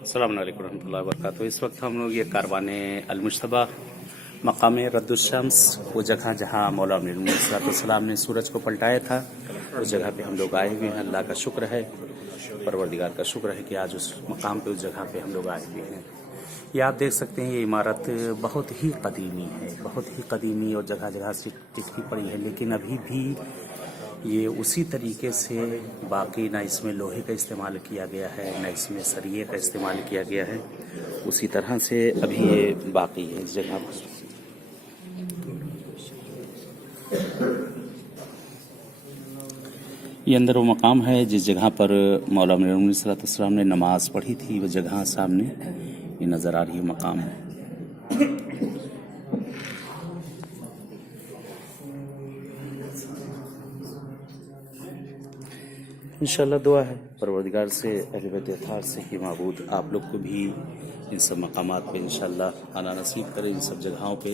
अस्सलाम वालेकुम रहमतुल्लाहि व बरकातहू। इस वक्त हम लोग ये कारवाने अलमुश्तबा मकाम रद्दुश्शम्स, वो जगह जहाँ मौला सलाम ने सूरज को पलटाया था, उस जगह पे हम लोग आए हुए हैं। अल्लाह का शुक्र है, परवरदिगार का शुक्र है कि आज उस मकाम पे, उस जगह पे हम लोग आए हुए हैं। ये आप देख सकते हैं, ये इमारत बहुत ही कदीमी है, बहुत ही कदीमी और जगह जगह से टिकी पड़ी है, लेकिन अभी भी ये उसी तरीके से बाकी, ना इसमें लोहे का इस्तेमाल किया गया है, ना इसमें सरिये का इस्तेमाल किया गया है, उसी तरह से अभी ये बाकी है इस जगह पर। ये अंदर वो मकाम है जिस जगह पर मौला सलाम ने नमाज पढ़ी थी, वो जगह सामने ये नज़र आ रही है, मकाम है। इंशाल्लाह दुआ है परवरदिगार से, अहले बैत अत्हार से कि माबूद आप लोग को भी इन सब मकामात पे इंशाल्लाह आना नसीब करें। इन सब जगहों पे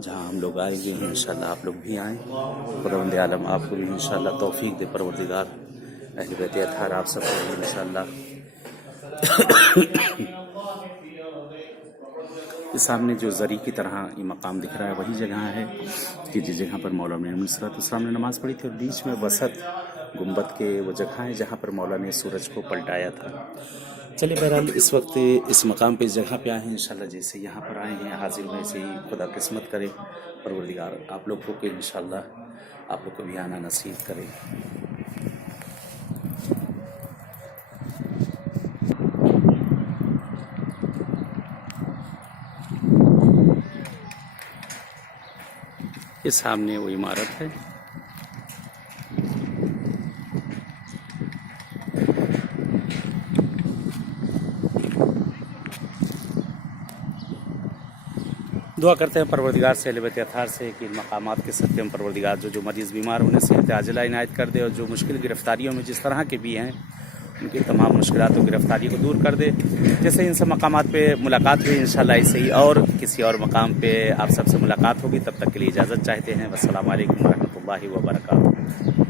जहाँ हम लोग आए हुए हैं, इंशाल्लाह आप लोग भी आएँ। खुदावंद आलम आपको भी इंशाल्लाह तौफीक दे परवरदिगार, अहले बैत अत्हार आप सबको इंशाल्लाह। इस सामने जो जरी की तरह ये मकाम दिख रहा है, वही जगह है कि जिस जगह पर मौला सलाम ने नमाज पढ़ी थी, और बीच में वसत गुम्बद के वो जगह है जहाँ पर मौला ने सूरज को पलटाया था। चलिए बहरहाल इस वक्त इस मकाम पे, इस जगह पे आए हैं, इंशाल्लाह जैसे यहाँ पर आए हैं हाजिर में, ऐसे ही खुदा किस्मत करे परवरदिगार आप लोग को, इंशाल्लाह आप लोग को भी आना नसीब करे। इस सामने वो इमारत है। दुआ करते हैं परवरदिगार से, अहले बैत अत्हार से कि इन मकामात के सत्य में परवरदिगार जो मरीज़ बीमार होने से आजिला इनायत कर दे, और जो मुश्किल गिरफ्तारियों में जिस तरह के भी हैं, उनकी तमाम मुश्किलात और गिरफ्तारी को दूर कर दे। जैसे इन सब मकामात पे मुलाकात हुई, इंशाल्लाह ऐसे ही और किसी और मकाम पे आप सबसे मुलाकात होगी। तब तक के लिए इजाज़त चाहते हैं। वस्सलामु अलैकुम रहमतुल्लाहि व बरकातहू।